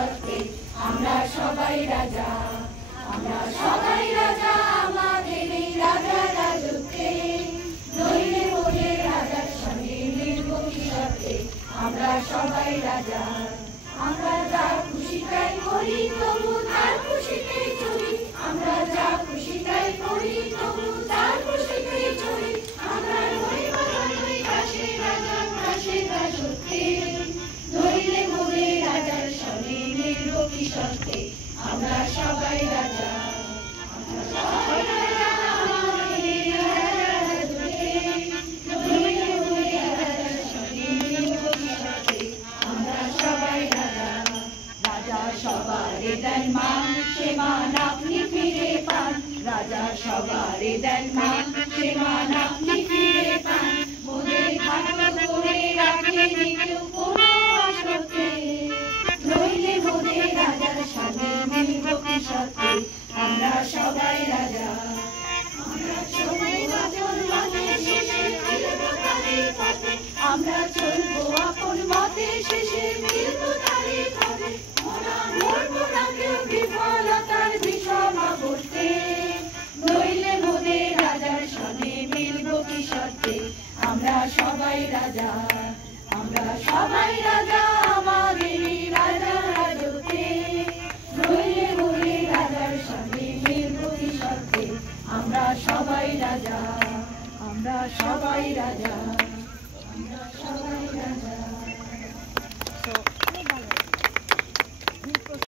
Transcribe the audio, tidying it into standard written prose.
শর্তে আমরা সবাই রাজা, আমরা সবাই রাজা আমাদের এই রাজা রাজত্বে, নইলে মোদের রাজার সঙ্গে মিলব কি শর্তে আমরা সবাই রাজা। আমরা যা খুশি তাই করি তবু তার খুশিতেই চলি, আমরা যা খুশি তাই করি তবু তার খুশিতেই চলি, আমরা নই পাশে রাজার পাশে রাজত্বে, নইলে মোদের রাজার সঙ্গে মিলব কি শর্তে আমরা সবাই রাজা, আমরা সবাই রাজা আমাদের এই রাজা রাজত্বে, নইলে মোদের রাজার সঙ্গে মিলব কি শর্তে আমরা সবাই রাজা। রাজা সবারে দেন মান, সে মান আপনি ফিরে পান, রাজা সবারে দেন মান, সে মান আপনি ফিরে পান, মোদের ভালো করে রাখেনি কেউ কোনো আসতে, নইলে মোদের রাজার সঙ্গে মিলব কি শর্তে আমরা সবাই রাজা। আমরা চলবো আপন মতে শেষে মিলব তারই পথে, আমরা চলবো আপন মতে শেষে মিলব তারই পথে, মরবো না কেউ বিফলতার বিষমা করতে, নইলে মোদের রাজার সঙ্গে মিলব কি শর্তে আমরা সবাই রাজা, আমরা সবাই রাজা।